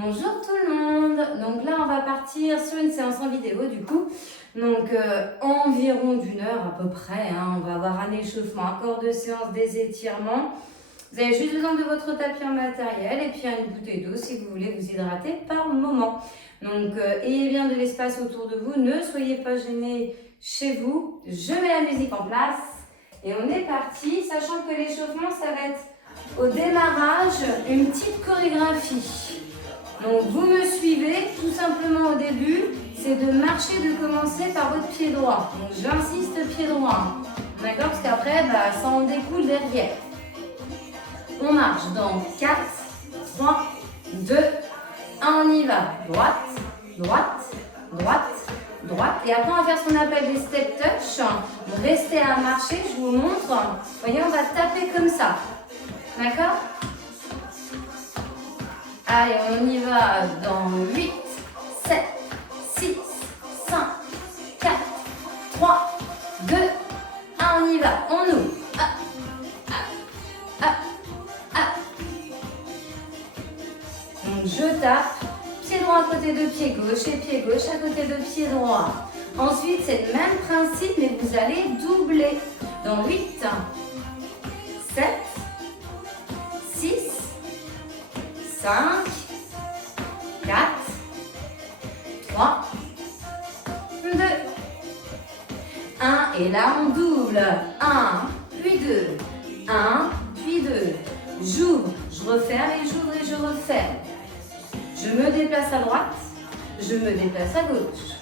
Bonjour tout le monde. Donc là, on va partir sur une séance en vidéo du coup. Donc environ d'une heure à peu près. On va avoir un échauffement, un corps de séance, des étirements. Vous avez juste besoin de votre tapis en matériel et puis une bouteille d'eau si vous voulez vous hydrater par moment. Donc ayez bien de l'espace autour de vous. Ne soyez pas gênés chez vous. Je mets la musique en place et on est parti. Sachant que l'échauffement, ça va être au démarrage une petite chorégraphie. Donc vous me suivez tout simplement au début, c'est de marcher, de commencer par votre pied droit. Donc j'insiste, pied droit. D'accord? Parce qu'après, ça en découle derrière. On marche dans 4, 3, 2, 1, on y va. Droite, droite, droite, droite. Et après, on va faire ce qu'on appelle des step touch. Restez à marcher, je vous montre. Vous voyez, on va taper comme ça. D'accord? Allez, on y va dans 8, 7, 6, 5, 4, 3, 2, 1, on y va. On ouvre. Hop, hop, hop, hop. Donc je tape, pied droit à côté de pied gauche et pied gauche à côté de pied droit. Ensuite, c'est le même principe, mais vous allez doubler. Dans 8, 7, 6, 5, 4, 3, 2, 1. Et là, on double. 1, puis 2. 1, puis 2. J'ouvre, je referme et j'ouvre et je referme. Je me déplace à droite, je me déplace à gauche.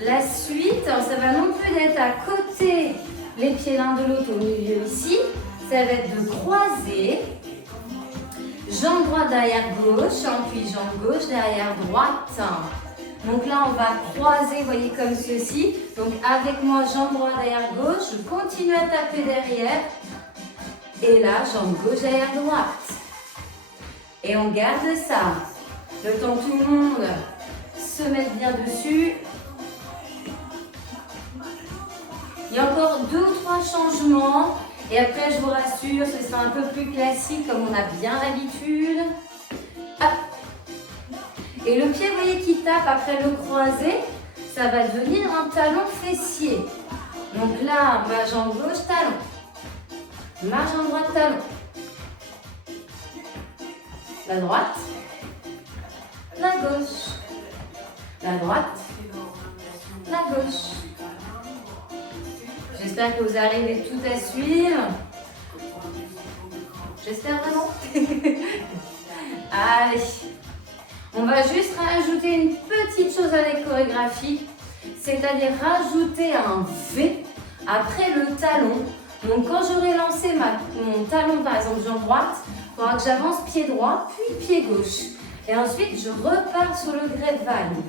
La suite, ça va non plus d'être à côté, les pieds l'un de l'autre au milieu ici. Ça va être de croiser. Jambe droite derrière gauche, puis jambe gauche derrière droite. Donc là, on va croiser, vous voyez, comme ceci. Donc avec moi, jambe droite derrière gauche, je continue à taper derrière. Et là, jambe gauche derrière droite. Et on garde ça. Le temps que tout le monde se mette bien dessus. Il y a encore 2 ou 3 changements. Et après, je vous rassure, ce sera un peu plus classique comme on a bien l'habitude. Et le pied, vous voyez, qui tape après le croisé, ça va devenir un talon fessier. Donc là, ma jambe gauche, talon. Ma jambe droite, talon. La droite. La gauche. La droite. La gauche. J'espère que vous arrivez tout à suivre. J'espère vraiment. Allez. On va juste rajouter une petite chose à la chorégraphie, c'est-à-dire rajouter un V après le talon. Donc quand j'aurai lancé mon talon, par exemple jambe droite, il faudra que j'avance pied droit, puis pied gauche. Et ensuite, je repars sur le grapevine.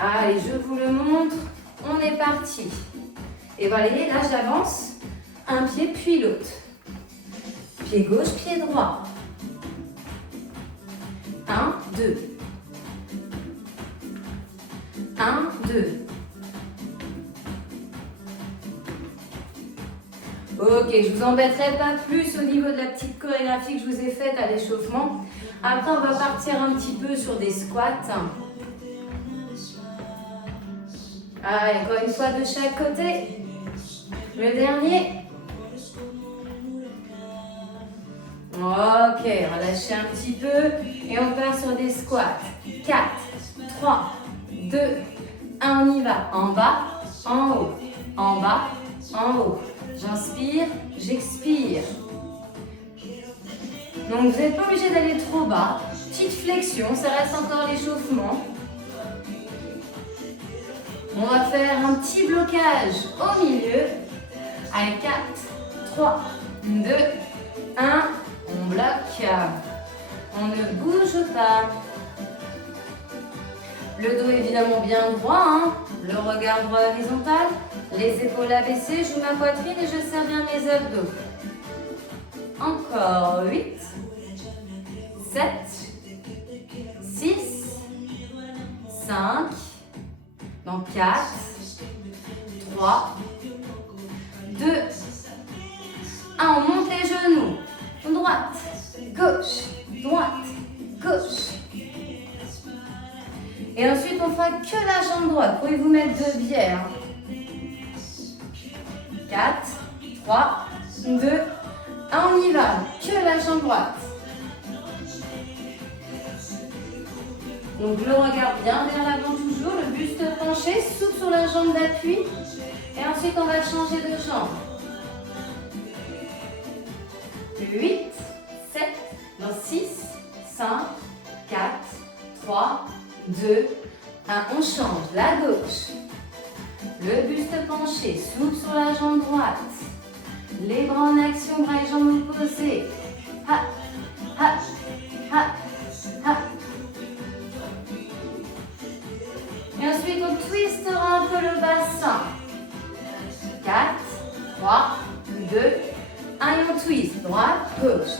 Allez, je vous le montre. On est parti. Et voilà, là, j'avance un pied puis l'autre. Pied gauche, pied droit. 1, 2. 1, 2. Ok, je vous embêterai pas plus au niveau de la petite chorégraphie que je vous ai faite à l'échauffement. Après, on va partir un petit peu sur des squats. Allez, encore une fois de chaque côté. Le dernier. Ok, relâchez un petit peu et on part sur des squats. 4, 3, 2, 1, on y va. En bas, en haut, en bas, en haut. J'inspire, j'expire. Donc vous n'êtes pas obligé d'aller trop bas. Petite flexion, ça reste encore l'échauffement. On va faire un petit blocage au milieu. Allez, 4, 3, 2, 1. On bloque. On ne bouge pas. Le dos évidemment bien droit. Le regard droit horizontal. Les épaules abaissées. Je ma poitrine et je serre bien mes abdos. Encore 8, 7, 6, 5. Donc 4, 3, 2, 1. On monte les genoux. Droite, on fera que la jambe droite. Vous pouvez vous mettre de biais. 4, 3, 2, 1, on y va. Que la jambe droite. Donc le regard bien vers l'avant toujours, le buste penché, souple sur la jambe d'appui. Et ensuite on va changer de jambe. 8, 7, 6, 5, 4, 3, 2, 1. On change la gauche. Le buste penché, souple sur la jambe droite. Les bras en action, bras et jambes opposées. Ha, ha, ha, ha. Et ensuite, on twistera un peu le bassin. 4, 3, 2, 1 et on twist. Droite, gauche.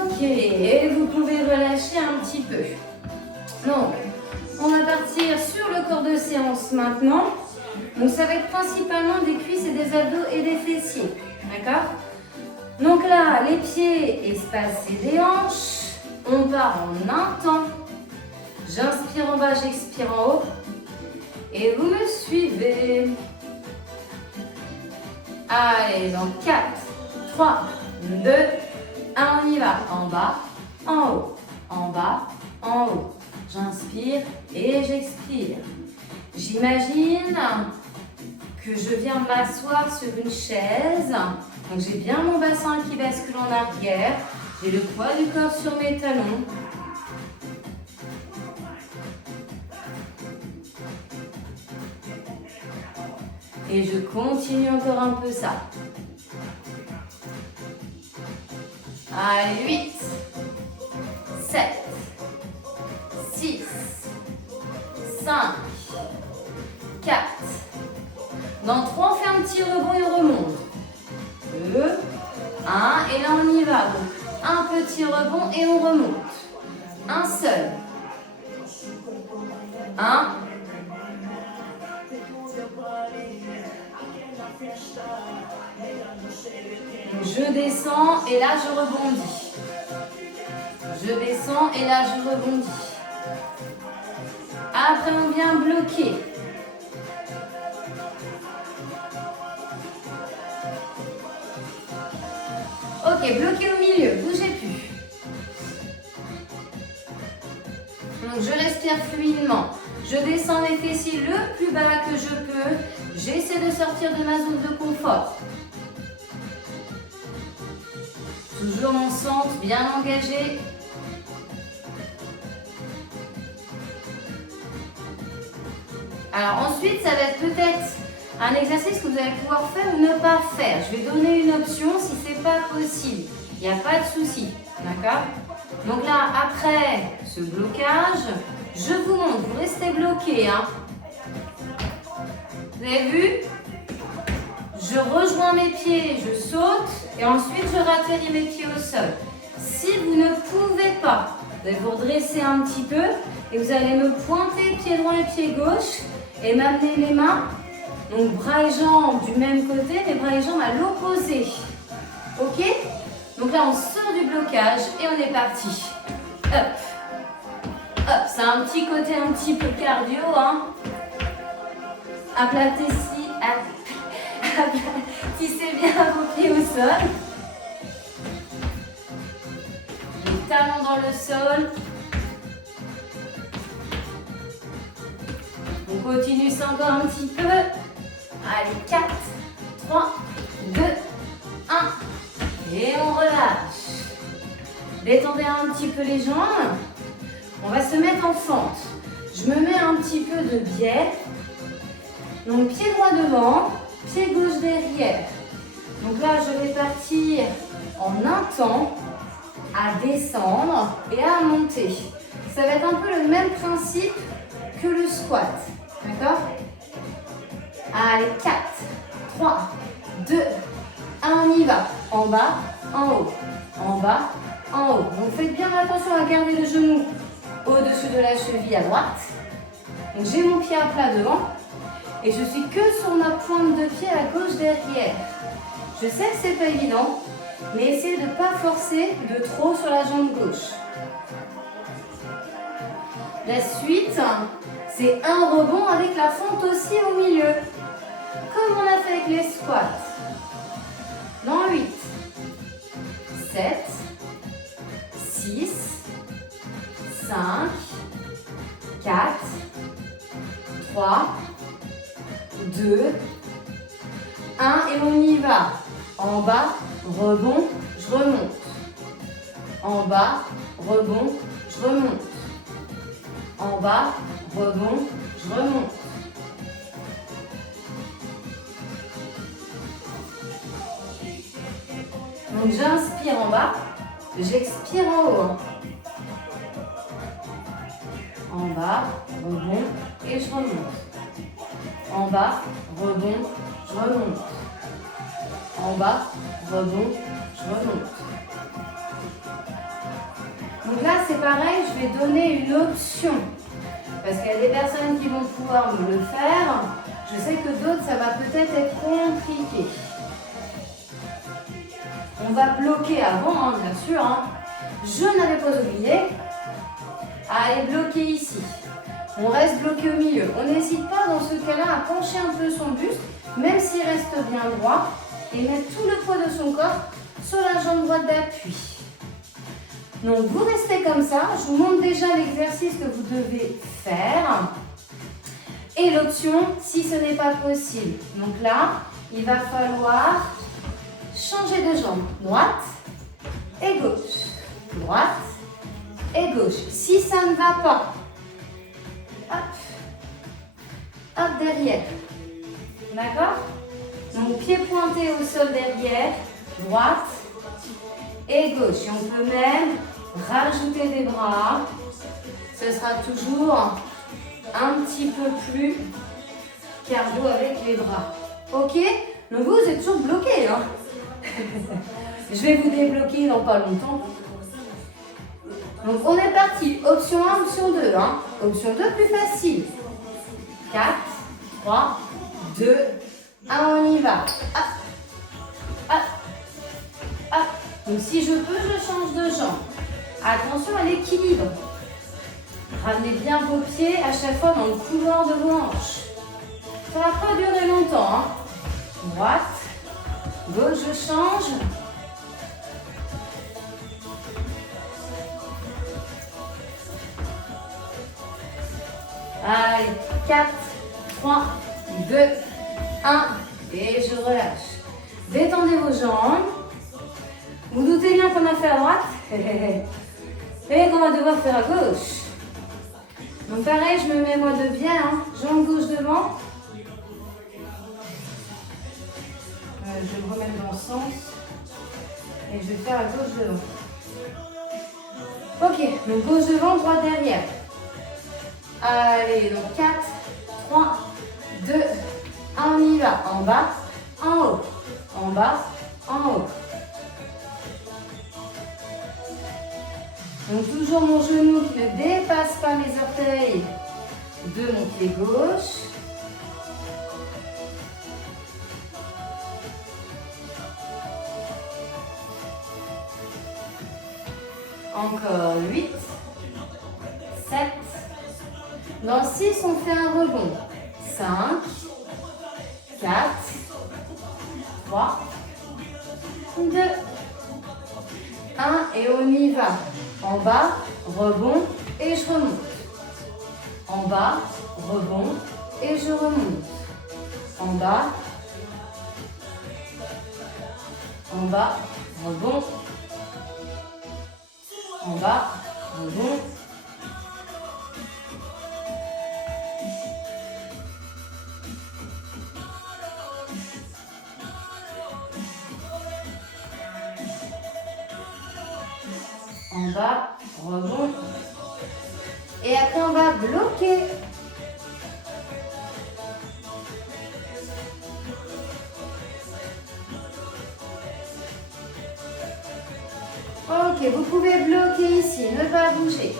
Ok, et vous pouvez relâcher un petit peu. Donc, on va partir sur le corps de séance maintenant. Donc, ça va être principalement des cuisses et des abdos et des fessiers. D'accord? Donc là, les pieds espacés des hanches. On part en un temps. J'inspire en bas, j'expire en haut. Et vous me suivez. Allez, dans 4, 3, 2, 1, on y va. En bas, en haut, en bas, en haut. J'inspire et j'expire. J'imagine que je viens m'asseoir sur une chaise. Donc j'ai bien mon bassin qui bascule en arrière. J'ai le poids du corps sur mes talons. Et je continue encore un peu ça. Allez, 8, 7, 6, 5, 4. Dans 3, on fait un petit rebond et on remonte. 2, 1, et là on y va. Donc, un petit rebond et on remonte. Un seul. 1. Je descends et là je rebondis. Je descends et là je rebondis. Après on vient bloquer. Ok, bloqué au milieu, bougez plus. Donc je respire fluidement. Je descends les fessiers le plus bas que je peux. J'essaie de sortir de ma zone de confort. Toujours mon centre bien engagé. Alors ensuite, ça va être peut-être un exercice que vous allez pouvoir faire ou ne pas faire. Je vais donner une option si ce n'est pas possible. Il n'y a pas de souci. D'accord? Donc là, après ce blocage, je vous montre. Vous restez bloqué. Hein. Vous avez vu? Je rejoins mes pieds, je saute et ensuite je ratterris mes pieds au sol. Si vous ne pouvez pas, vous allez vous redresser un petit peu et vous allez me pointer pied droit et pied gauche et m'amener les mains. Donc bras et jambes du même côté, mais bras et jambes à l'opposé. Ok? Donc là on sort du blocage et on est parti. Hop. Hop, c'est un petit côté un petit peu cardio. Hein. Aplatissez bien vos pieds au sol. Les talons dans le sol. On continue ça encore un petit peu. Allez, 4, 3, 2, 1. Et on relâche. Détendez un petit peu les jambes. On va se mettre en fente. Je me mets un petit peu de biais. Donc pied droit devant, pied gauche derrière. Donc là, je vais partir en un temps à descendre et à monter. Ça va être un peu le même principe que le squat. D'accord? Allez, 4, 3, 2, 1, on y va. En bas, en haut. En bas, en haut. Donc faites bien attention à garder le genou au-dessus de la cheville à droite. Donc j'ai mon pied à plat devant. et je suis que sur ma pointe de pied à gauche derrière. Je sais que c'est pas évident, mais essayez de ne pas forcer de trop sur la jambe gauche. La suite, c'est un rebond avec la fente aussi au milieu, comme on a fait avec les squats. Dans 8, 7, 6, 5, 4, 3, 2, 1 et on y va. En bas, rebond, je remonte. En bas, rebond, je remonte. En bas, rebond, je remonte. Donc j'inspire en bas, j'expire en haut. En bas, rebond et je remonte. En bas, rebond, je remonte. En bas, rebond, je remonte. Donc là, c'est pareil, je vais donner une option. Parce qu'il y a des personnes qui vont pouvoir me le faire. Je sais que d'autres, ça va peut-être être compliqué. On va bloquer avant, bien sûr. Je n'avais pas oublié à aller bloquer ici. On reste bloqué au milieu. On n'hésite pas dans ce cas-là à pencher un peu son buste, même s'il reste bien droit, et mettre tout le poids de son corps sur la jambe droite d'appui. Donc vous restez comme ça. Je vous montre déjà l'exercice que vous devez faire. Et l'option, si ce n'est pas possible. Donc là, il va falloir changer de jambe. Droite et gauche. Droite et gauche. Si ça ne va pas, hop, hop derrière. D'accord? Donc pied pointé au sol derrière, droite et gauche. Et on peut même rajouter des bras. Ce sera toujours un petit peu plus cardio avec les bras. Ok? Donc vous êtes toujours bloqué. Je vais vous débloquer dans pas longtemps. Donc on est parti. Option 1, option 2. Option 2, plus facile. 4, 3, 2, 1, on y va. Hop, hop, hop. Donc si je peux, je change de jambe. Attention à l'équilibre. Ramenez bien vos pieds à chaque fois dans le couloir de vos hanches. Ça ne va pas durer longtemps. Droite, gauche, je change. Allez, 4, 3, 2, 1. Et je relâche. Détendez vos jambes. Vous doutez bien qu'on a fait à droite et qu'on va devoir faire à gauche. Donc pareil, je me mets moi de bien, jambe gauche devant. Je vais me remettre dans le sens et je vais faire à gauche devant. Ok, donc gauche devant, droite derrière. Allez, donc 4, 3, 2, 1, on y va. En bas, en haut. En bas, en haut. Donc toujours mon genou qui ne dépasse pas mes orteils de mon pied gauche. Encore 8, 7. Dans 6, on fait un rebond. 5, 4, 3, 2, 1 et on y va. En bas, rebond et je remonte. En bas, rebond et je remonte. En bas, rebond. En bas, rebond. En bas, rebond. Et après, on va bloquer. Ok, vous pouvez bloquer ici, ne pas bouger.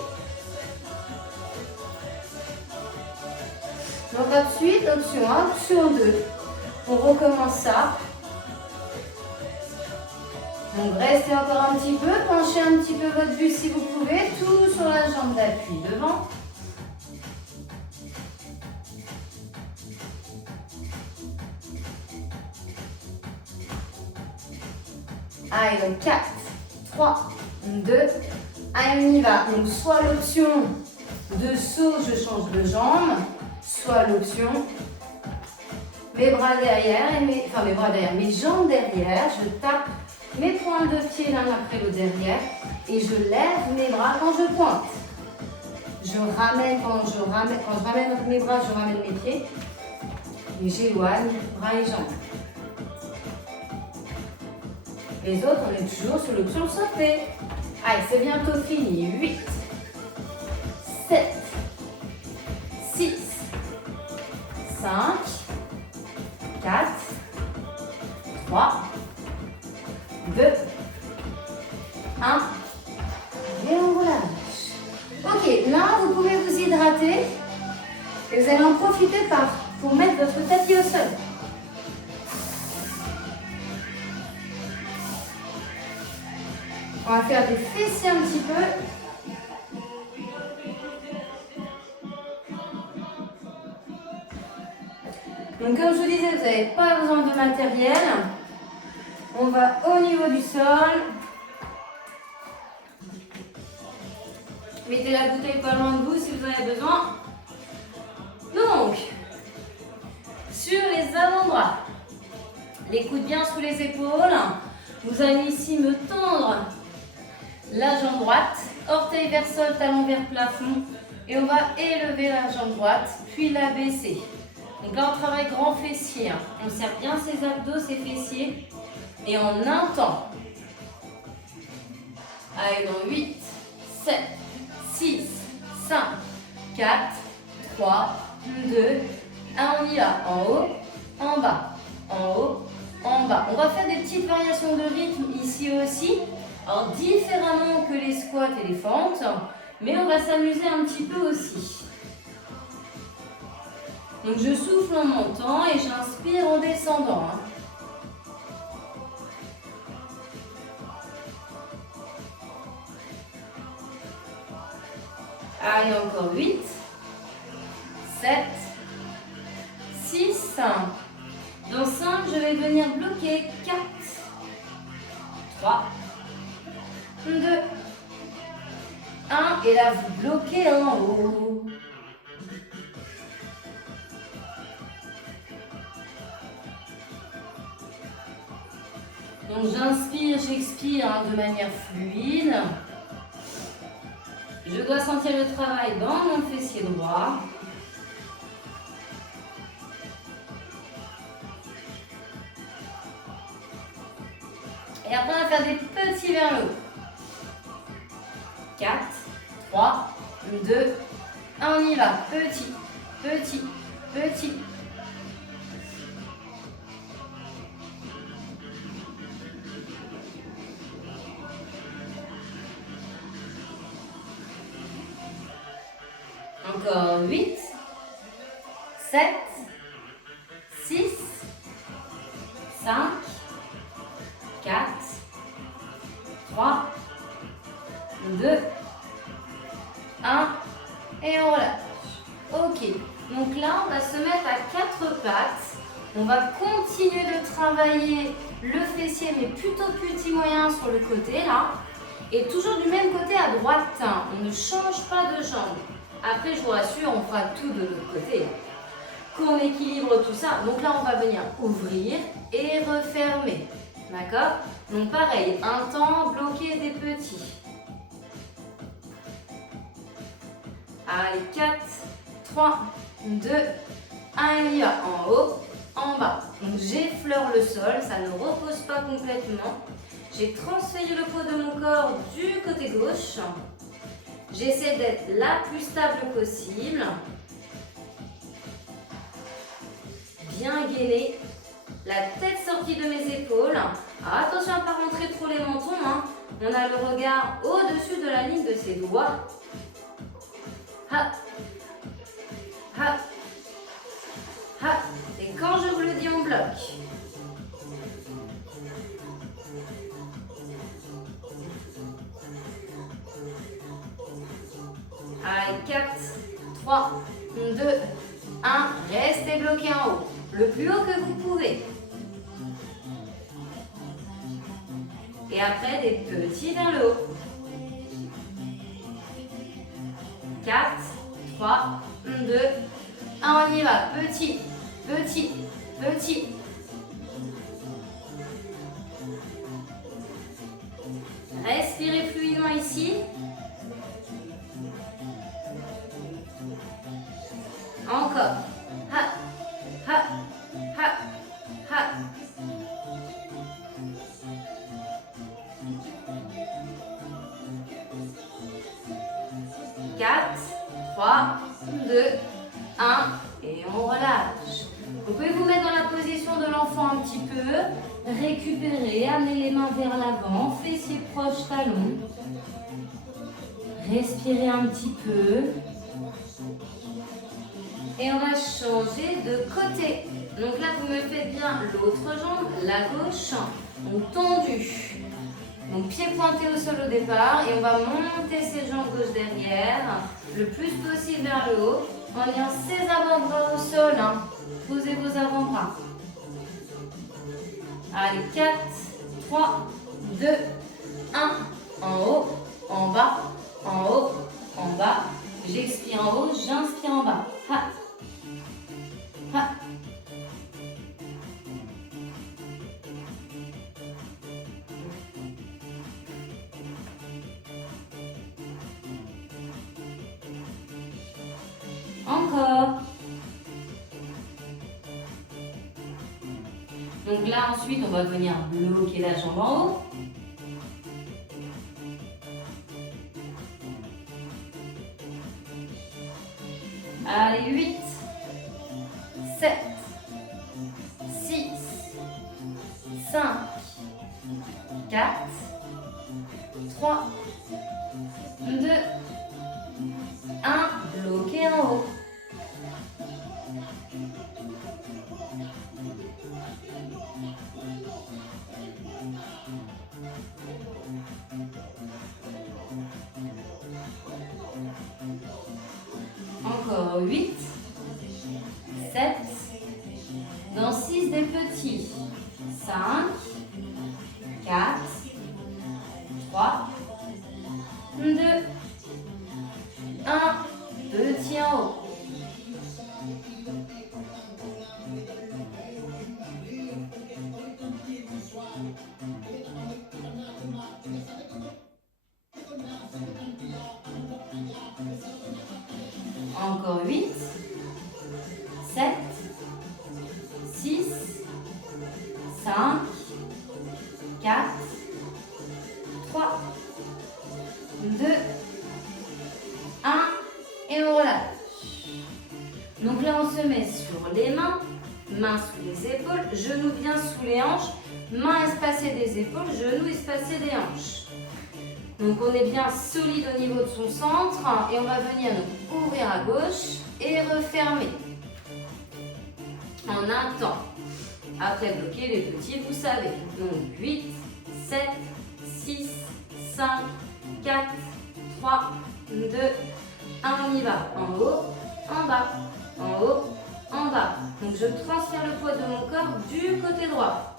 Donc ensuite, option 1, option 2. On recommence ça. Donc restez encore un petit peu, penchez un petit peu votre buste si vous pouvez, tout sur la jambe d'appui devant. Allez, donc 4, 3, 2, allez, on y va. Donc soit l'option de saut, je change de jambe, soit l'option mes bras derrière, mes jambes derrière, je tape mes pointes de pied l'un après l'autre derrière et je lève mes bras quand je pointe. Je ramène, quand je ramène mes bras, je ramène mes pieds et j'éloigne bras et jambes. Les autres, on est toujours sur l'option sauter. Allez, c'est bientôt fini. 8, 7, 6, 5, 4, 3, 2, 1. Et on relâche. Ok, là, vous pouvez vous hydrater. Et vous allez en profiter pour mettre votre tapis au sol. On va faire des fessiers un petit peu. Donc comme je vous disais, vous n'avez pas besoin de matériel. On va au niveau du sol. Mettez la bouteille pas loin de vous si vous en avez besoin. Donc, sur les avant-bras, les coudes bien sous les épaules. Vous allez ici me tendre la jambe droite, orteil vers sol, talon vers plafond. Et on va élever la jambe droite, puis la baisser. Donc là, on travaille grand fessier. On serre bien ses abdos, ses fessiers. Et en un temps. Allez, dans 8, 7, 6, 5, 4, 3, 2, 1. On y va. En haut, en bas, en haut, en bas. On va faire des petites variations de rythme ici aussi. Alors, différemment que les squats et les fentes. Mais on va s'amuser un petit peu aussi. Donc je souffle en montant et j'inspire en descendant. Allez, encore 8, 7, 6. Dans 5, je vais venir bloquer 4, 3, 2, 1. Et là, vous bloquez en haut. Donc j'inspire, j'expire de manière fluide. Je dois sentir le travail dans mon fessier droit. Et après, on va faire des petits vers le haut. 4, 3, 2, 1. On y va. Petit, petit, petit. Encore 8, 7, 6, 5, 4, 3, 2, 1. Et on relâche. Ok, donc là, on va se mettre à 4 pattes. On va continuer de travailler le fessier, mais plutôt petit moyen sur le côté, là. Et toujours du même côté à droite. On ne change pas de jambe. Après, je vous rassure, on fera tout de l'autre côté. Qu'on équilibre tout ça. Donc là, on va venir ouvrir et refermer. D'accord? Donc pareil, un temps, bloquer des petits. Allez, 4, 3, 2, 1, il y va. En haut, en bas. Donc j'effleure le sol, ça ne repose pas complètement. J'ai transféré le poids de mon corps du côté gauche. J'essaie d'être la plus stable possible. Bien gainée. La tête sortie de mes épaules. Alors attention à ne pas rentrer trop les mentons. On a le regard au-dessus de la ligne de ses doigts. Ha. Ha. ha. Et quand je vous le dis, on bloque. Allez, 4, 3, 2, 1. Restez bloqué en haut. Le plus haut que vous pouvez. Et après, des petits vers le haut. 4, 3, 2, 1. On y va. Petit, petit, petit. Respirez fluidement ici. Encore. Ha, ha, ha, ha. Quatre, 3, 2, 1. Et on relâche. Vous pouvez vous mettre dans la position de l'enfant un petit peu. Récupérer, amener les mains vers l'avant. Fessiers proches, talons. Respirez un petit peu. Et on va changer de côté. Donc là, vous me faites bien l'autre jambe, la gauche, donc tendue. Donc pied pointé au sol au départ et on va monter ses jambes gauche derrière, le plus possible vers le haut, en ayant ses avant-bras au sol. Posez vos avant-bras. Allez, 4, 3, 2, 1. En haut, en bas, en haut, en bas. J'expire en haut, j'inspire en bas. Ha. Ha. Encore. Donc là, ensuite, on va venir bloquer la jambe en haut. Allez, 8, 7, 6, 5, 4, 3, 2, 1. Bloqué en haut. Encore 8, 7, dans 6 des petits, 5, 4, 3, 2, 1, petit en haut. Encore 8, 7, 6, 5, 4, 3, 2, 1. Et on relâche. Donc là, on se met sur les mains, mains sous les épaules, genoux bien sous les hanches, mains espacées des épaules, genoux espacés des hanches. Donc on est bien solide au niveau de son centre et on va venir nous ouvrir à gauche et refermer en un temps. Après bloquer les petits, vous savez. Donc 8, 7, 6, 5, 4, 3, 2, 1. On y va. En haut, en bas, en haut, en bas. Donc je transfère le poids de mon corps du côté droit.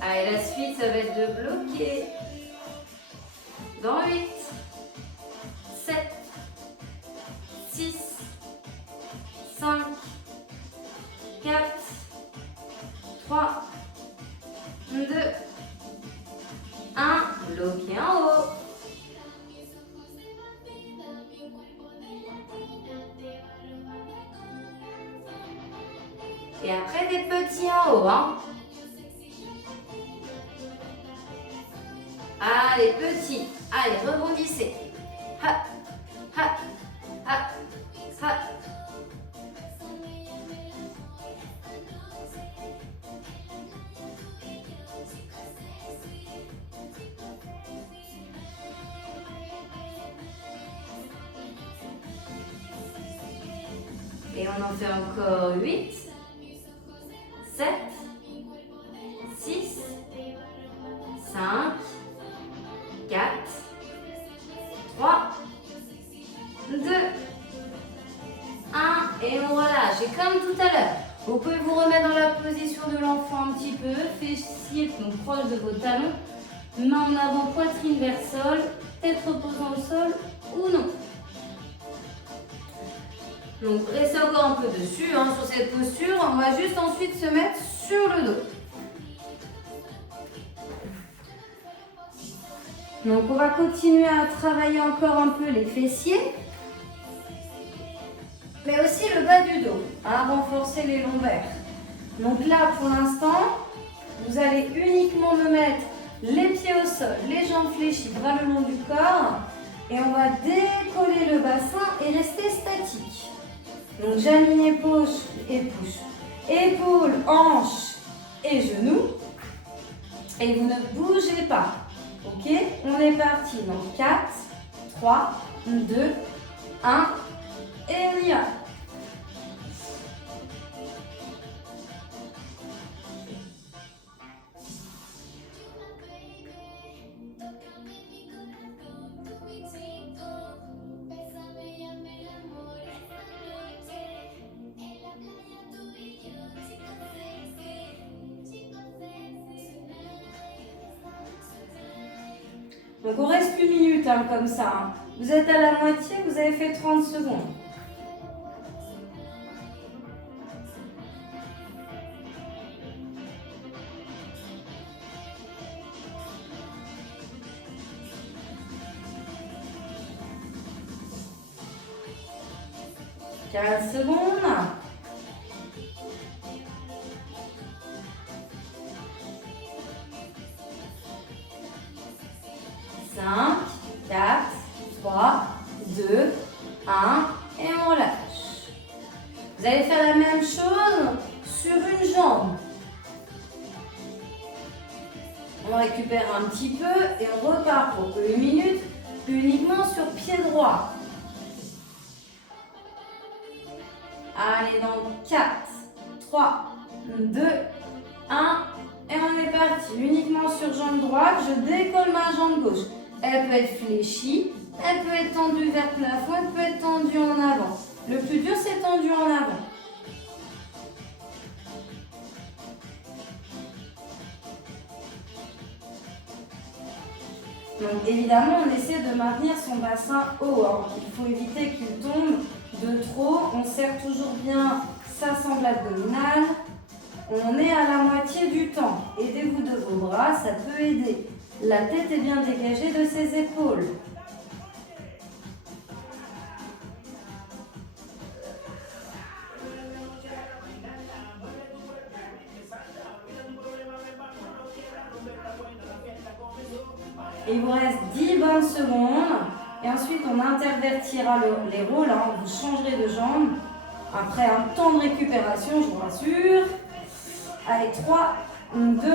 Allez, la suite, ça va être de bloquer. Dans 8, 7, 6, 5, 4, 3, 2, 1. Bloqué en haut. Et après, des petits en haut. Allez, petit. Allez, rebondissez. Ha, ha, ha, on en fait encore 8, 7, 6, 5, 4, 3, 2, 1 et on relâche. Et comme tout à l'heure, vous pouvez vous remettre dans la position de l'enfant un petit peu, fessiers donc proche de vos talons, main en avant, poitrine vers sol, tête reposant au sol ou non. Donc restez encore un peu dessus sur cette posture. On va juste ensuite se mettre sur le dos. Donc on va continuer à travailler encore un peu les fessiers, mais aussi le bas du dos, à renforcer les lombaires. Donc là pour l'instant, vous allez uniquement me mettre les pieds au sol, les jambes fléchies, bras le long du corps, et on va décoller le bassin et rester statique. Donc j'aligne épaules, épaules, hanches et genoux, et vous ne bougez pas. Ok, on est parti. Donc 4, 3, 2, 1 et on y va. Donc on reste une minute comme ça. Vous êtes à la moitié, vous avez fait 30 secondes. « 15 secondes. 5, 4, 3, 2, 1 et on relâche. Vous allez faire la même chose sur une jambe. On récupère un petit peu et on repart pour une minute uniquement sur pied droit. Allez, donc 4, 3, 2, 1 et on est parti. Uniquement sur jambe droite, je décolle ma jambe gauche. Elle peut être fléchie, elle peut être tendue vers le plafond, elle peut être tendue en avant. Le plus dur, c'est tendu en avant. Donc évidemment, on essaie de maintenir son bassin haut. Il faut éviter qu'il tombe de trop. On serre toujours bien sa sangle abdominale. On est à la moitié du temps. Aidez-vous de vos bras, ça peut aider. La tête est bien dégagée de ses épaules. Il vous reste 10 bonnes secondes. Et ensuite, on intervertira les rôles. Vous changerez de jambe. Après un temps de récupération, je vous rassure. Allez, 3, 2,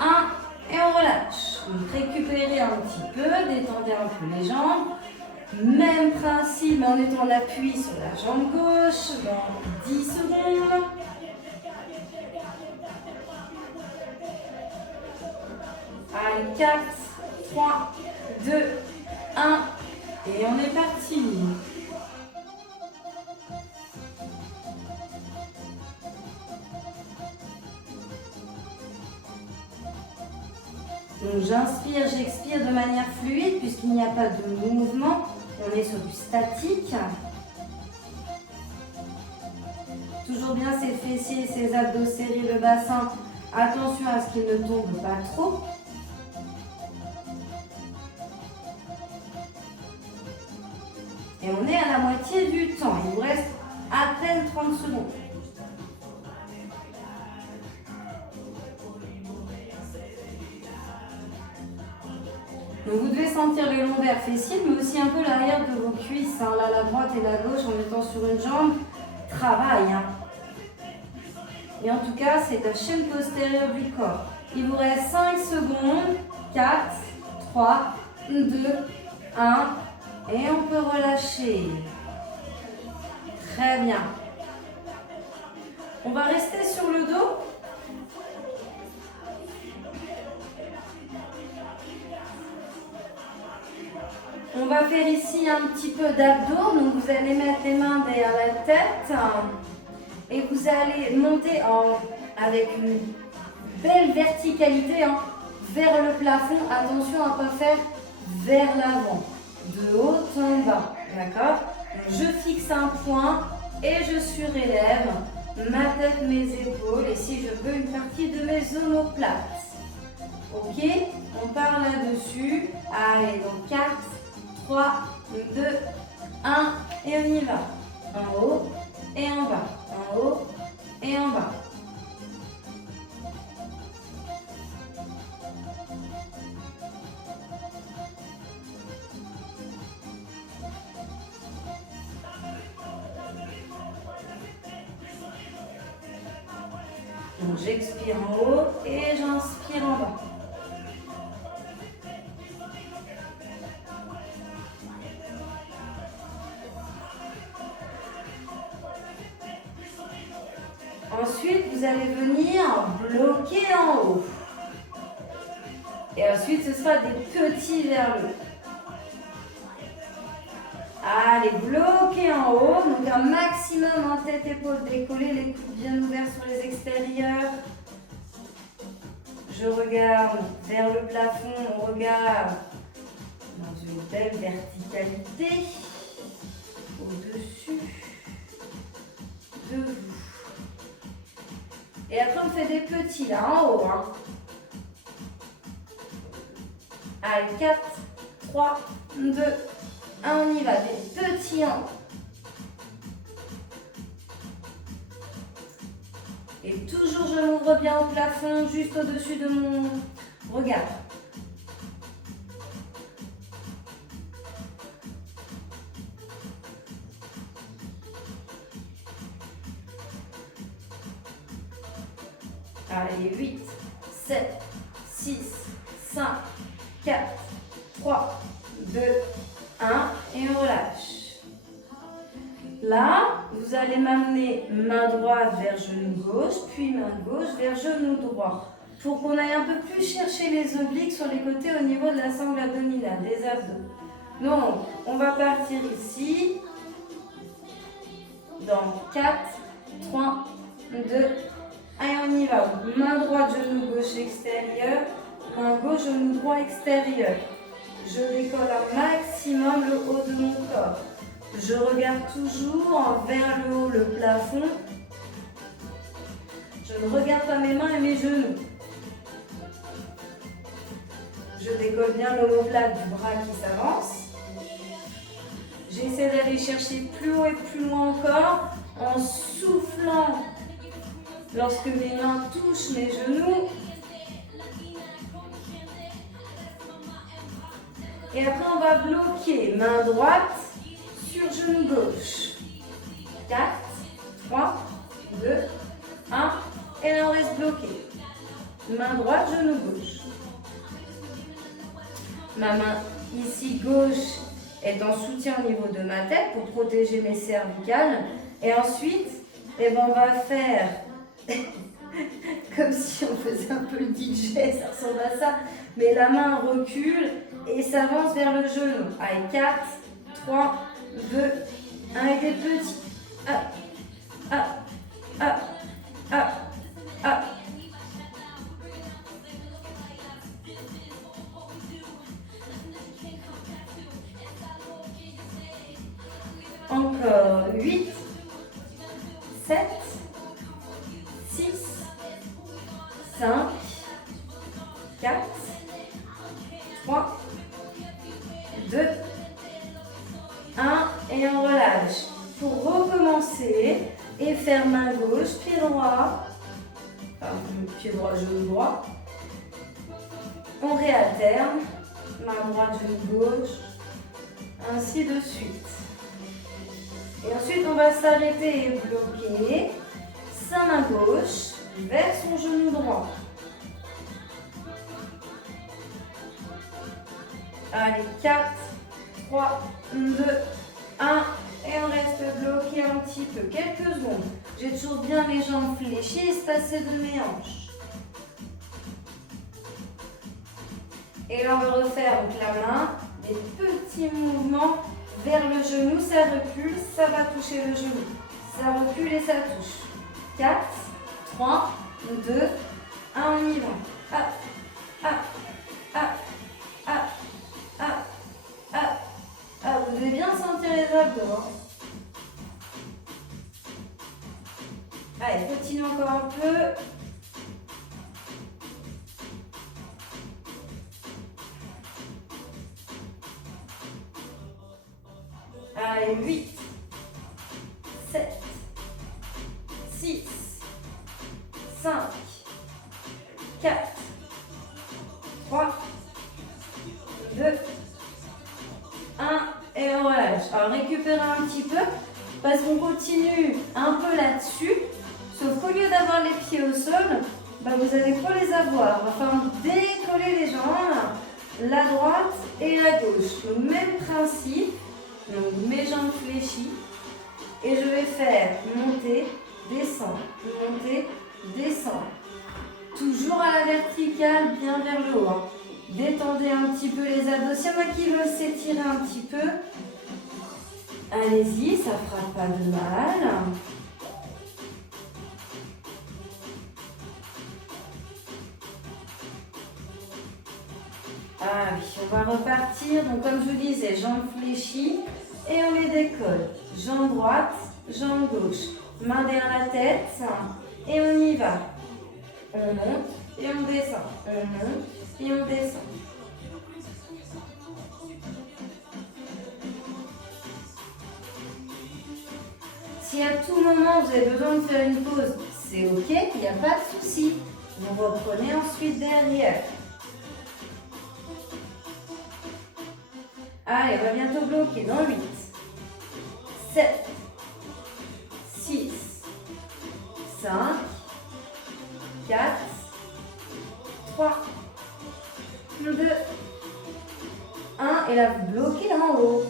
1 et on relâche. Donc, récupérez un petit peu, détendez un peu les jambes. Même principe, mais en étant l'appui sur la jambe gauche dans 10 secondes. Allez, 4, 3, 2, 1 et on est parti. Donc j'inspire, j'expire de manière fluide puisqu'il n'y a pas de mouvement. On est sur du statique. Toujours bien ses fessiers, ses abdos serrés, le bassin. Attention à ce qu'il ne tombe pas trop. Et on est à la moitié du temps. Il vous reste à peine 30 secondes. Donc vous devez sentir les lombaires fessiers, mais aussi un peu l'arrière de vos cuisses. Là, la droite et la gauche, en étant sur une jambe, travaille. Et en tout cas, c'est la chaîne postérieure du corps. Il vous reste 5 secondes. 4, 3, 2, 1. Et on peut relâcher. Très bien. On va rester sur le dos. On va faire ici un petit peu d'abdos. Donc vous allez mettre les mains derrière la tête et vous allez monter avec une belle verticalité vers le plafond. Attention à ne pas faire vers l'avant, de haut en bas. D'accord? Je fixe un point et je surélève ma tête, mes épaules et si je veux une partie de mes omoplates. Ok? On part là-dessus. Allez, donc 4, 3, 2, 1 et on y va. En haut et en bas. En haut et en bas. Donc j'expire en haut et j'inspire en bas. Ensuite, vous allez venir bloquer en haut. Et ensuite, ce sera des petits vers le haut. Allez, bloquez en haut. Donc un maximum en tête, épaules décollées, les coudes bien ouverts sur les extérieurs. Je regarde vers le plafond, on regarde dans une belle verticalité au-dessus de vous. Et après, on fait des petits là, en haut. Allez, 4, 3, 2, 1, on y va. Des petits en haut. Et toujours, je m'ouvre bien au plafond, juste au-dessus de mon regard. Allez, 8, 7, 6, 5, 4, 3, 2, 1 et on relâche. Là, vous allez m'amener main droite vers genou gauche, puis main gauche vers genou droit. Pour qu'on aille un peu plus chercher les obliques sur les côtés au niveau de la sangle abdominale, des abdos. Donc, on va partir ici. Dans 4, 3, 2, 1 et on y va. Main droite, genou gauche extérieur. Main gauche, genou droit extérieur. Je décolle un maximum le haut de mon corps. Je regarde toujours vers le haut, le plafond. Je ne regarde pas mes mains et mes genoux. Je décolle bien l'omoplate du bras qui s'avance. J'essaie d'aller chercher plus haut et plus loin encore en soufflant lorsque mes mains touchent mes genoux. Et après, on va bloquer main droite sur genou gauche. 4, 3, 2, 1. Et là, on reste bloqué. Main droite, genou gauche. Ma main ici gauche est en soutien au niveau de ma tête pour protéger mes cervicales. Et ensuite, on va faire comme si on faisait un peu le DJ, ça ressemble à ça. Mais la main recule et s'avance vers le genou. Allez, 4, 3, 2, 1 et des petits. Up, up, up, up, up. Encore 8, 7, 6, 5, 4, 3, 2, 1 et on relâche. Pour recommencer et faire main gauche, pied droit, pied droit, genou droit. On réalterne, main droite, genou gauche, ainsi de suite. Et ensuite, on va s'arrêter et bloquer sa main gauche vers son genou droit. Allez, 4, 3, 2, 1 et Et on reste bloqué un petit peu, quelques secondes. J'ai toujours bien les jambes fléchies, espacées de mes hanches. Et là, on va refaire donc la main, des petits mouvements vers le genou, ça recule, ça va toucher le genou. Ça recule et ça touche. 4, 3, 2, 1, on y va. Hop, hop, hop, hop, hop, hop, hop. Vous devez bien sentir les abdos. Allez, continuez encore un peu. Allez, 8, 7, 6, 5, 4, 3, 2, 1 et on relâche. Alors récupérez un petit peu parce qu'on continue un peu là-dessus. Sauf qu'au lieu d'avoir les pieds au sol, vous allez pas les avoir. Il va falloir décoller les jambes, la droite et la gauche. Le même principe. Donc mes jambes fléchies et je vais faire monter, descendre, monter, descendre. Toujours à la verticale, bien vers le haut. Détendez un petit peu les abdos. S'il y en a qui veulent s'étirer un petit peu, allez-y, ça fera pas de mal. Ah oui, on va repartir. Donc comme je vous disais, jambes fléchies et on les décolle. Jambe droite, jambe gauche. Main derrière la tête et on y va. On monte et on descend. On monte et on descend. Si à tout moment vous avez besoin de faire une pause, c'est ok, il n'y a pas de souci. Vous reprenez ensuite derrière. Allez, on va bientôt bloquer dans 8, 7, 6, 5, 4, 3, 2, 1. Et là, vous bloquez en haut.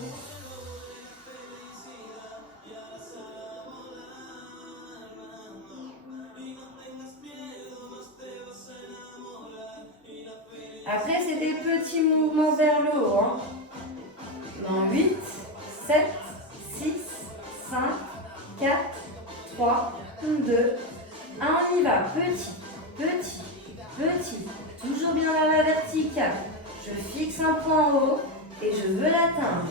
Après, c'est des petits mouvements vers le haut. Dans 8, 7, 6, 5, 4, 3, 2, 1. On y va. Petit, petit, petit. Toujours bien à la verticale. Je fixe un point en haut et je veux l'atteindre.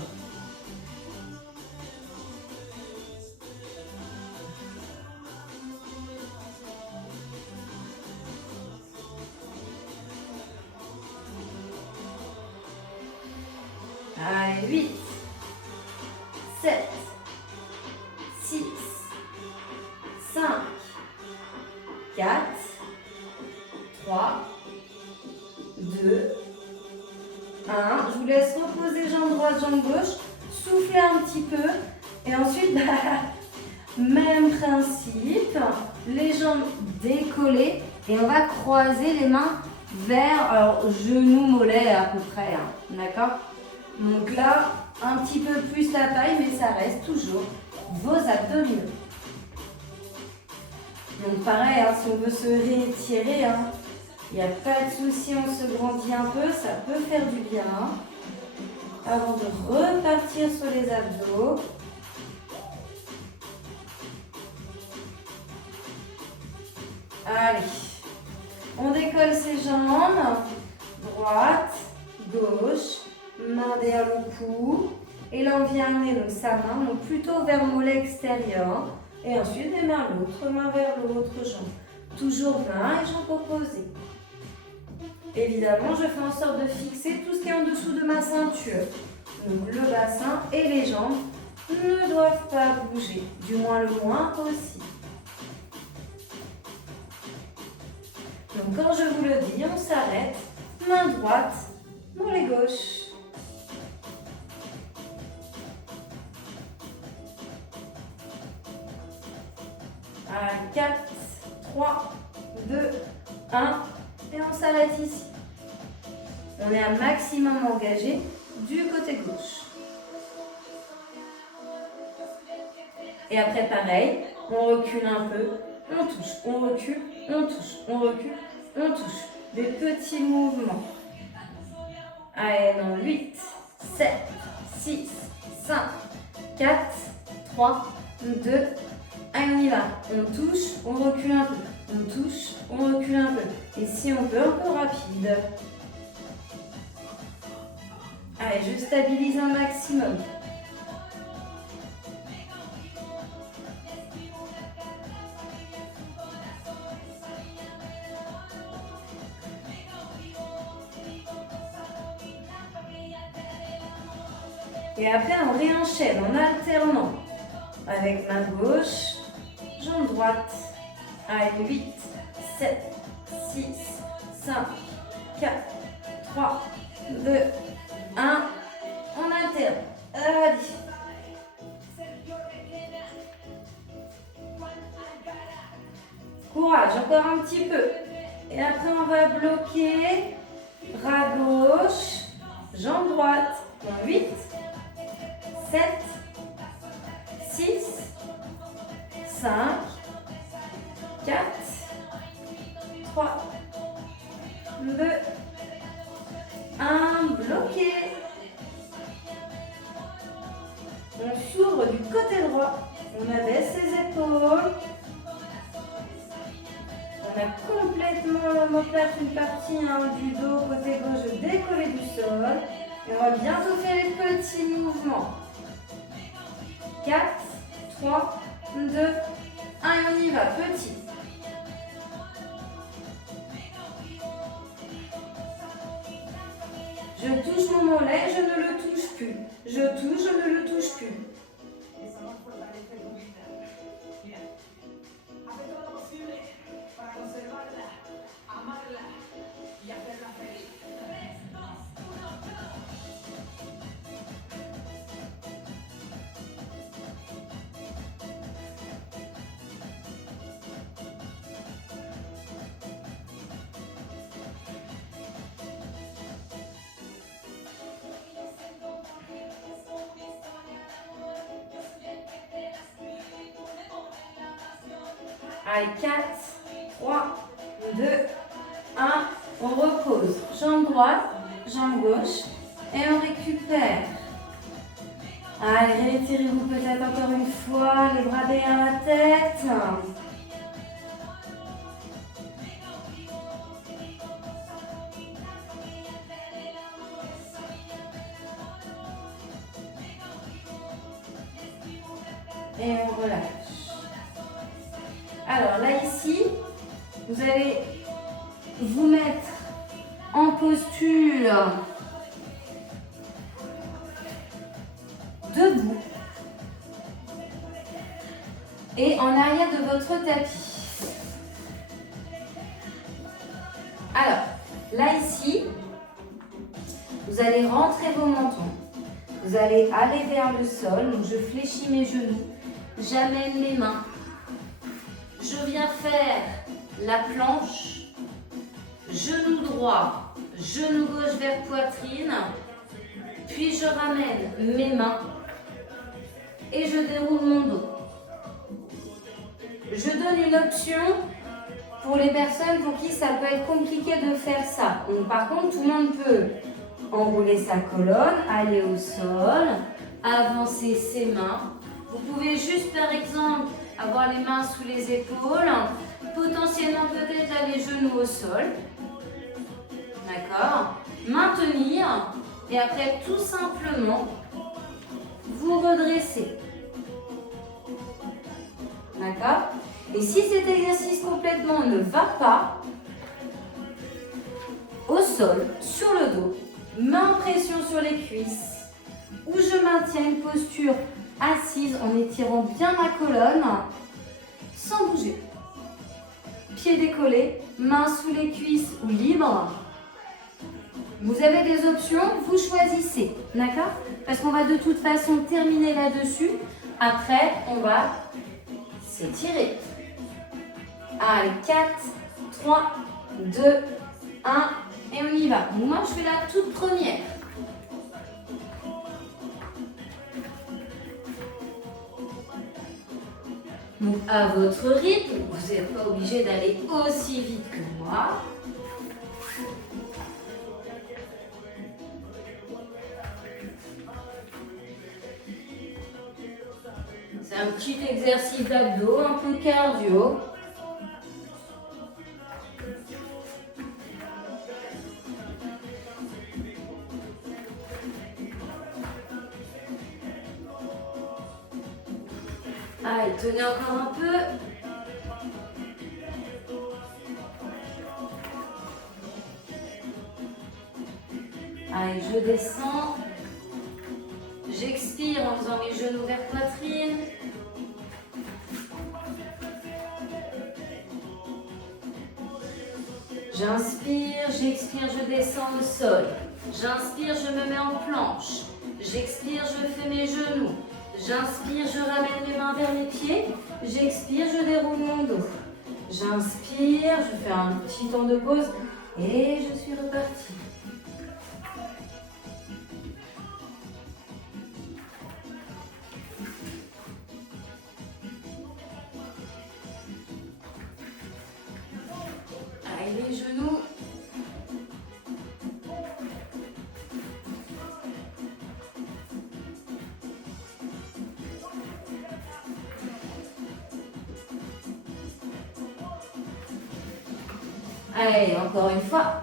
Allez, 8, 7, 6, 5, 4, 3, 2, 1. Je vous laisse reposer jambe droite, jambe gauche. Soufflez un petit peu. Et ensuite, même principe. Les jambes décollées. Et on va croiser les mains vers genoux, mollets à peu près. D'accord ? Donc là, un petit peu plus la taille, mais ça reste toujours vos abdominaux. Donc pareil, si on veut se réétirer, il n'y a pas de souci, on se grandit un peu, ça peut faire du bien. Avant de repartir sur les abdos. Allez, on décolle ses jambes, droite, gauche, main derrière le cou. Et là, on vient amener donc, sa main donc, plutôt vers le mollet extérieur. Et ensuite, des mains l'autre main vers l'autre jambe. Toujours main et jambes opposées. Évidemment, je fais en sorte de fixer tout ce qui est en dessous de ma ceinture. Donc, le bassin et les jambes ne doivent pas bouger, du moins le moins possible. Donc, quand je vous le dis, on s'arrête. Main droite, mollet gauche. À 4, 3, 2, 1. Et on s'arrête ici. On est un maximum engagé du côté gauche. Et après, pareil, on recule un peu, on touche, on recule, on touche, on recule, on touche. Des petits mouvements. Allez, dans 8, 7, 6, 5, 4, 3, 2, allez, on y va. On touche, on recule un peu. On touche, on recule un peu. Et si on peut, un peu rapide. Allez, je stabilise un maximum. Et après, on réenchaîne en alternant avec main gauche, jambe droite. Allez, 8, 7, 6, 5, 4, 3, 2, 1. On alterne. Allez. Courage, encore un petit peu. Et après, on va bloquer bras gauche, jambe droite. Dans 8, 7, 6, 5, 4, 3, 2, 1, bloqué. On s'ouvre du côté droit, on abaisse les épaules. On a complètement l'omoplate, une partie du dos, côté gauche décollé du sol. Et on va bientôt faire les petits mouvements. 4, 3, 2, 1 et on y va, petit. Je touche mon mollet, je ne le touche plus. Je touche, je ne le touche plus. Allez, 4, 3, 2, 1. On repose. Jambe droite, jambe gauche. Et on récupère. Allez, retirez-vous peut-être encore une fois. Les bras derrière la tête. Et on relâche. Alors là, ici, vous allez vous mettre en posture debout et en arrière de votre tapis. Alors, là, ici, vous allez rentrer vos mentons. Vous allez aller vers le sol. Donc, je fléchis mes genoux. J'amène mes mains. Je viens faire la planche, genou droit, genou gauche vers poitrine, puis je ramène mes mains et je déroule mon dos. Je donne une option pour les personnes pour qui ça peut être compliqué de faire ça. Donc, par contre, tout le monde peut enrouler sa colonne, aller au sol, avancer ses mains. Vous pouvez juste, par exemple, avoir les mains sous les épaules, potentiellement peut-être là les genoux au sol. D'accord? Maintenir et après tout simplement vous redresser. D'accord? Et si cet exercice complètement ne va pas, au sol, sur le dos, main en pression sur les cuisses, où je maintiens une posture assise en étirant bien ma colonne, sans bouger. Pieds décollés, mains sous les cuisses ou libres. Vous avez des options, vous choisissez, d'accord? Parce qu'on va de toute façon terminer là-dessus. Après, on va s'étirer. Allez, 4, 3, 2, 1, et on y va. Moi, je fais la toute première. Donc à votre rythme, vous n'êtes pas obligé d'aller aussi vite que moi. C'est un petit exercice d'abdos, un peu cardio. Allez, tenez encore un peu. Allez, je descends. J'expire en faisant mes genoux vers poitrine. J'inspire, j'expire, je descends au sol. J'inspire, je me mets en planche. J'expire, je fais mes genoux. J'inspire, je ramène mes mains vers mes pieds. J'expire, je déroule mon dos. J'inspire, je fais un petit temps de pause et je suis repartie. Allez, les genoux. Allez, encore une fois.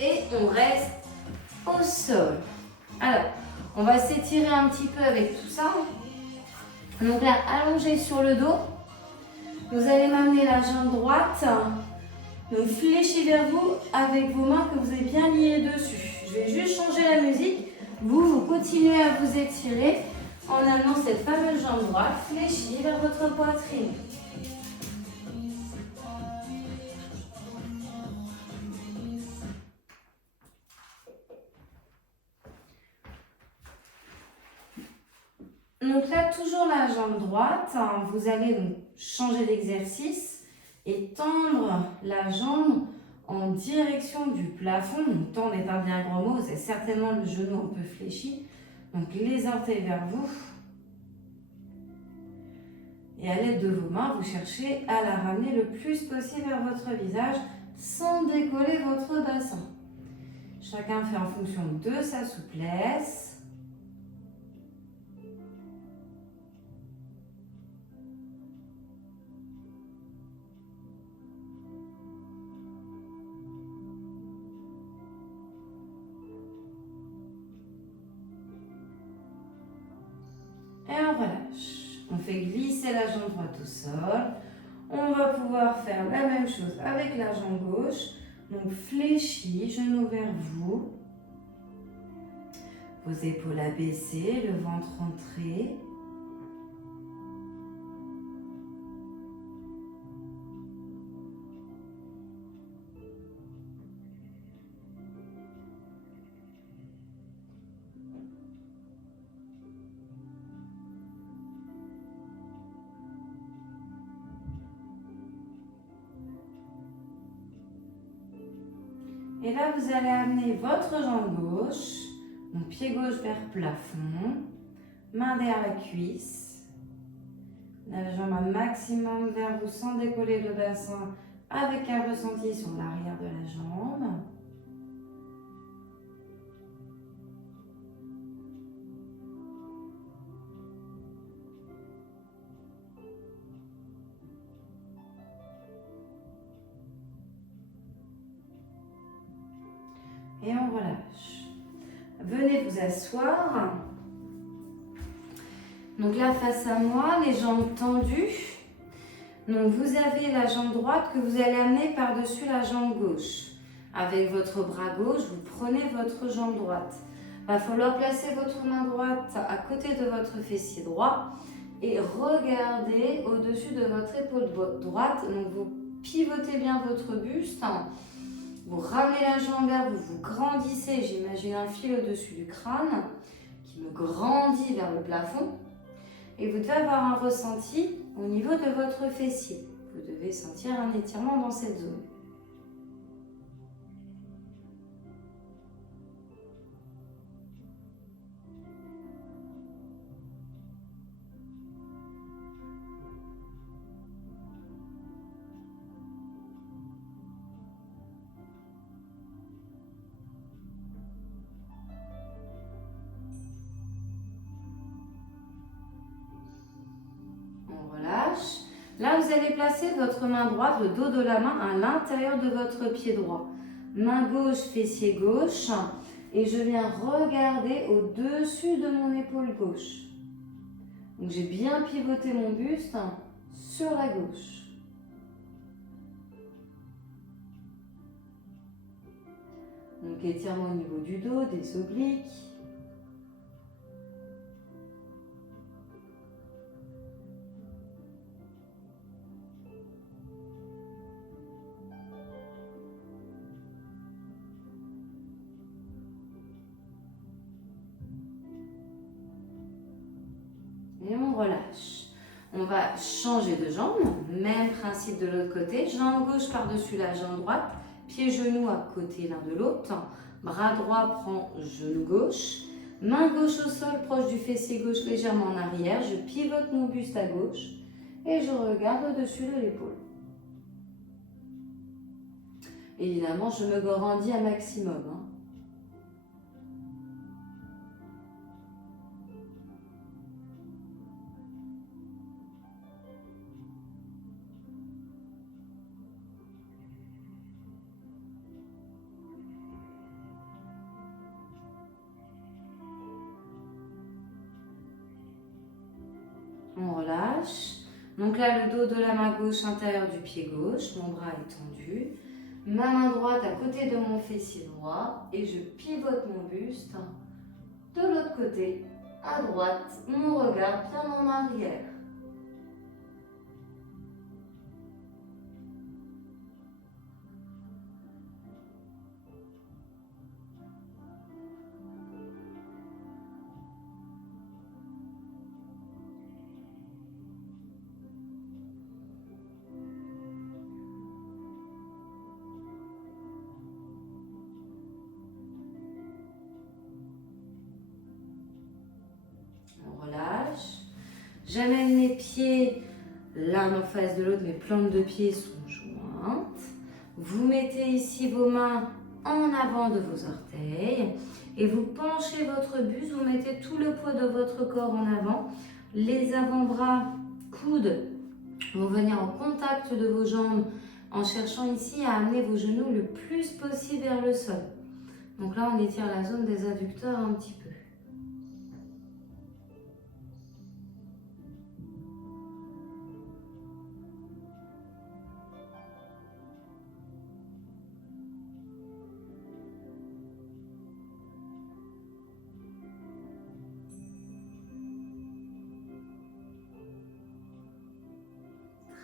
Et on reste au sol. Alors, on va s'étirer un petit peu avec tout ça. Donc là, allongé sur le dos. Vous allez m'amener la jambe droite. Donc fléchie vers vous avec vos mains que vous avez bien liées dessus. Je vais juste changer la musique. Vous continuez à vous étirer en amenant cette fameuse jambe droite fléchie vers votre poitrine. Donc là, toujours la jambe droite. Vous allez donc changer d'exercice et tendre la jambe en direction du plafond. Donc tendre est un bien gros mot, c'est certainement le genou un peu fléchi. Donc les orteils vers vous. Et à l'aide de vos mains, vous cherchez à la ramener le plus possible vers votre visage sans décoller votre bassin. Chacun fait en fonction de sa souplesse. Et on relâche. On fait glisser la jambe droite au sol. On va pouvoir faire la même chose avec la jambe gauche. Donc fléchis, genoux vers vous. Vos épaules abaissées, le ventre rentré. Et là, vous allez amener votre jambe gauche, donc pied gauche vers plafond, main derrière la cuisse, la jambe un maximum vers vous sans décoller le bassin avec un ressenti sur l'arrière de la jambe. Et on relâche. Venez vous asseoir. Donc là, face à moi, les jambes tendues. Donc vous avez la jambe droite que vous allez amener par-dessus la jambe gauche. Avec votre bras gauche, vous prenez votre jambe droite. Il va falloir placer votre main droite à côté de votre fessier droit et regardez au-dessus de votre épaule droite. Donc vous pivotez bien votre buste. Vous ramenez la jambe vers vous, vous grandissez, j'imagine un fil au-dessus du crâne qui me grandit vers le plafond. Et vous devez avoir un ressenti au niveau de votre fessier. Vous devez sentir un étirement dans cette zone. relâche. Là, vous allez placer votre main droite, le dos de la main à l'intérieur de votre pied droit. Main gauche, fessier gauche. Et je viens regarder au-dessus de mon épaule gauche. Donc j'ai bien pivoté mon buste sur la gauche. Donc étirement au niveau du dos, des obliques. Et on relâche. On va changer de jambe, même principe de l'autre côté. Jambe gauche par-dessus la jambe droite, pieds-genoux à côté l'un de l'autre. Bras droit prend genou gauche. Main gauche au sol, proche du fessier gauche, légèrement en arrière. Je pivote mon buste à gauche et je regarde au-dessus de l'épaule. Évidemment, je me grandis un maximum. On relâche. Donc là, le dos de la main gauche, intérieur du pied gauche. Mon bras est tendu. Ma main droite à côté de mon fessier droit. Et je pivote mon buste de l'autre côté, à droite. Mon regard bien en arrière. J'amène mes pieds l'un en face de l'autre, mes plantes de pieds sont jointes. Vous mettez ici vos mains en avant de vos orteils et vous penchez votre buste, vous mettez tout le poids de votre corps en avant. Les avant-bras, coudes vont venir en contact de vos jambes en cherchant ici à amener vos genoux le plus possible vers le sol. Donc là, on étire la zone des adducteurs un petit peu.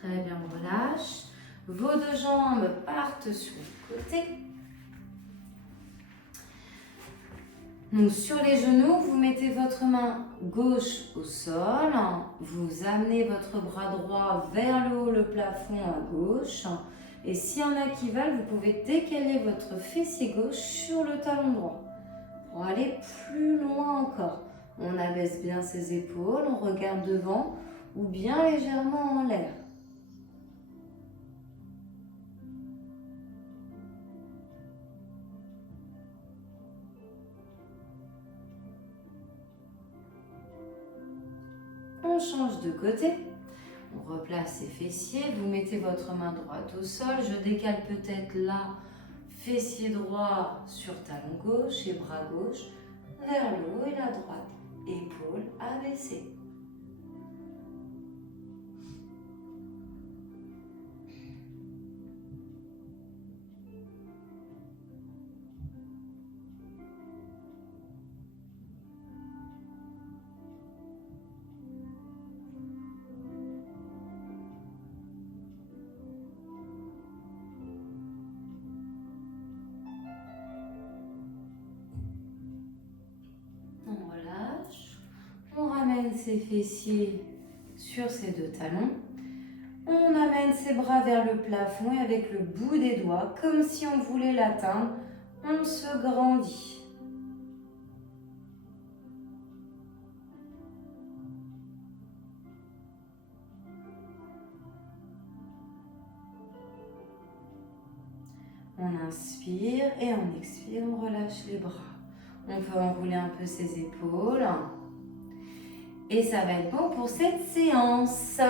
Très bien, on relâche. Vos deux jambes partent sur le côté. Donc sur les genoux, vous mettez votre main gauche au sol. Vous amenez votre bras droit vers le haut, le plafond à gauche. Et s'il y en a qui veulent, vous pouvez décaler votre fessier gauche sur le talon droit pour aller plus loin encore. On abaisse bien ses épaules, on regarde devant ou bien légèrement en l'air. On change de côté, on replace ses fessiers, vous mettez votre main droite au sol, je décale peut-être là, fessier droit sur talon gauche et bras gauche, vers le haut et la droite, épaules abaissées. On relâche, on ramène ses fessiers sur ses deux talons, on amène ses bras vers le plafond et avec le bout des doigts, comme si on voulait l'atteindre, on se grandit. On inspire et on expire, on relâche les bras. On peut enrouler un peu ses épaules. Et ça va être bon pour cette séance.